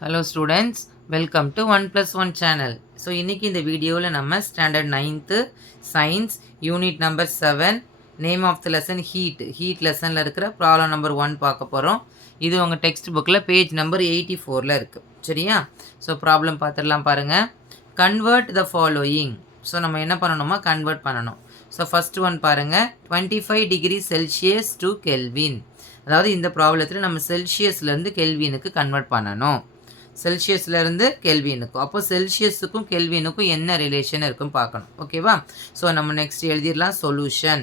Hello students, welcome to 1 plus 1 channel. So இன்னைக்கு இந்த வீடியோவில் நம்ம standard 9th science unit number 7 name of the lesson heat லெசனில் இருக்கிற ப்ராப்ளம் நம்பர் 1 பார்க்க போகிறோம். இது உங்கள் டெக்ஸ்ட் புக்கில் பேஜ் நம்பர் 84ல் இருக்குது. சரியா? ஸோ ப்ராப்ளம் பார்த்துடலாம் பாருங்கள். Convert the following. ஸோ நம்ம என்ன பண்ணணுமா, கன்வெர்ட் பண்ணணும். ஸோ ஃபஸ்ட் ஒன் பாருங்கள், 25 டிகிரி செல்சியஸ் டு கெல்வின். அதாவது இந்த ப்ராப்ளத்தில் நம்ம செல்சியஸ்லேருந்து கெல்வினுக்கு கன்வெர்ட் பண்ணணும். செல்சியஸ்லேருந்து கெல்வினுக்கும். அப்போ செல்சியஸுக்கும் கெல்வினுக்கும் என்ன ரிலேஷன் இருக்குன்னு பார்க்கணும். ஓகேவா? ஸோ நம்ம நெக்ஸ்ட் எழுதிடலாம் சொல்யூஷன்.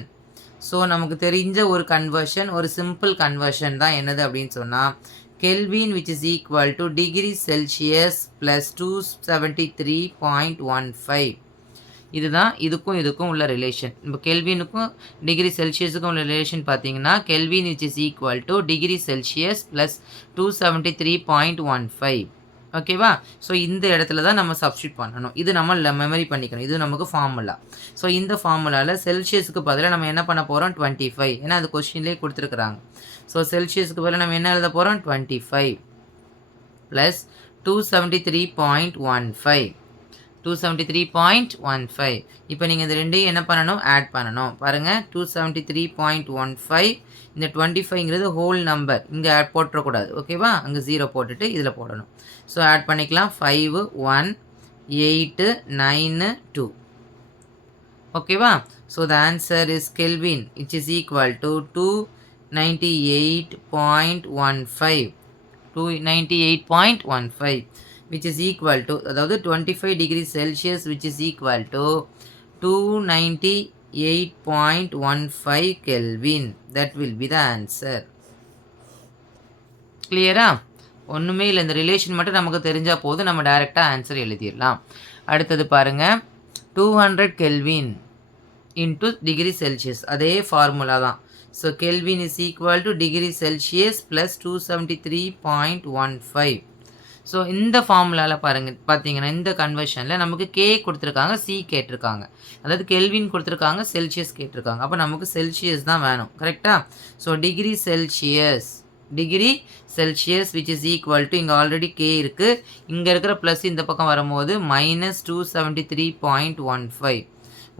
ஸோ நமக்கு தெரிஞ்ச ஒரு கன்வர்ஷன், ஒரு சிம்பிள் கன்வர்ஷன் தான் என்னது அப்படின்னு சொன்னால், kelvin which is equal to degree Celsius plus 273.15. இதுதான் இதுக்கும் உள்ள ரிலேஷன். இப்போ கெல்வினுக்கும் டிகிரி செல்சியஸுக்கும் உள்ள ரிலேஷன் பார்த்தீங்கன்னா, kelvin which is equal to degree Celsius plus 273.15. ஓகேவா? ஸோ இந்த இடத்துல தான் நம்ம சப்ஸ்டியூட் பண்ணணும். இது நம்ம மெமரி பண்ணிக்கணும். இது நமக்கு ஃபார்முலா. ஸோ இந்த ஃபார்முலாவில் செல்சியஸுக்கு பதிலாக நம்ம என்ன பண்ண போகிறோம், 25. ஏன்னா அது கொஸ்டின்லேயே கொடுத்துருக்குறாங்க. ஸோ செல்சியஸுக்கு பதிலாக நம்ம என்ன எழுத போகிறோம், 25 ப்ளஸ் 273.15. 273.15. இப்போ நீங்கள் இந்த ரெண்டையும் என்ன பண்ணணும், ஆட் பண்ணணும். பாருங்கள், 273.15. இந்த 25ங்கிறது ஹோல் நம்பர், இங்கே ஆட் போட்டுறக்கூடாது. ஓகேவா? அங்கே 0 போட்டுட்டு இதில் போடணும். ஸோ ஆட் பண்ணிக்கலாம். 5 1 8 9 2. ஓகேவா? So the answer is kelvin which is equal to 298.15. 298.15 which is equal to, அதாவது 25 degree Celsius which is equal to 298.15 Kelvin. That will be the answer. கிளியரா? ஒன்றுமே இல்லை, இந்த ரிலேஷன் மட்டும் நமக்கு தெரிஞ்சால் போதும், நம்ம டைரெக்டாக ஆன்சர் எழுதிடலாம். அடுத்தது பாருங்கள், 200 Kelvin இன்ட்டு டிகிரி செல்சியஸ். அதே ஃபார்முலா தான். So kelvin is equal to degree Celsius plus 273.15. So இந்த ஃபார்முலாவில் பார்த்தீங்கன்னா இந்த கன்வர்ஷனில் நமக்கு கே கொடுத்துருக்காங்க, சி கேட்டிருக்காங்க. அதாவது கெல்வின் கொடுத்துருக்காங்க, செல்சியஸ் கேட்டிருக்காங்க. அப்போ நமக்கு செல்சியஸ் தான் வேணும். கரெக்டாக? So degree Celsius which is equal to, இங்கே ஆல்ரெடி கே இருக்குது, இங்கே இருக்கிற ப்ளஸ் இந்த பக்கம் வரும்போது மைனஸ் 273.15.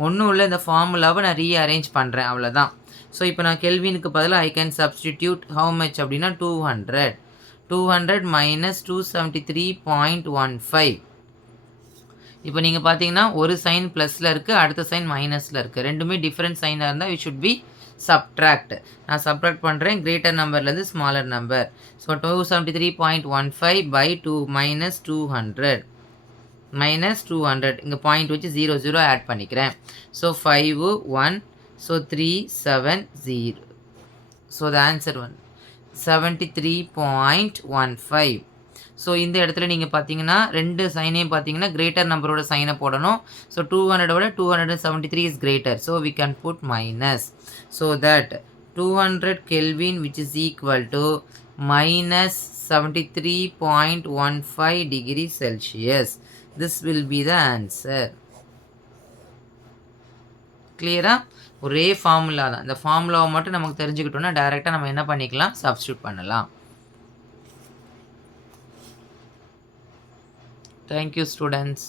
ஒன்றும் இல்லை, இந்த ஃபார்முலாவை நான் ரீஅரேஞ்ச் பண்ணுறேன், அவ்வளோதான். ஸோ இப்போ நான் கெல்வினுக்கு பதிலாக I can substitute how much அப்படின்னா 200 மைனஸ் 273.15. இப்போ நீங்கள் பார்த்தீங்கன்னா ஒரு சைன் ப்ளஸில் இருக்குது, அடுத்த சைன் மைனஸில் இருக்குது. ரெண்டுமே டிஃப்ரெண்ட் சைனாக இருந்தால் வி ஷுட் பி சப்ட்ராக்ட். நான் சப்ட்ராக்ட் பண்ணுறேன் கிரேட்டர் நம்பர்லேருந்து smaller number. So 273.15 by 2 minus 200 இங்கே பாயிண்ட் வச்சு 0 0 ஆட் பண்ணிக்கிறேன். So 5 1, so 3 7 0. So the answer 73.15. So இந்த இடத்துல நீங்கள் பார்த்தீங்கன்னா ரெண்டு சைனையும் பார்த்தீங்கன்னா கிரேட்டர் நம்பரோட சைனை போடணும். So 200 273 is greater. So we can put minus. So that 200 Kelvin which is equal to minus 73.15 degree Celsius. This will be the answer. கிளியரா? ஒரே ஃபார்முலா தான். இந்த ஃபார்முலாவை மட்டும் நமக்கு தெரிஞ்சுக்கிட்டோன்னா டைரெக்டாக நம்ம என்ன பண்ணிக்கலாம், சப்ஸ்டியூட் பண்ணலாம். Thank you students.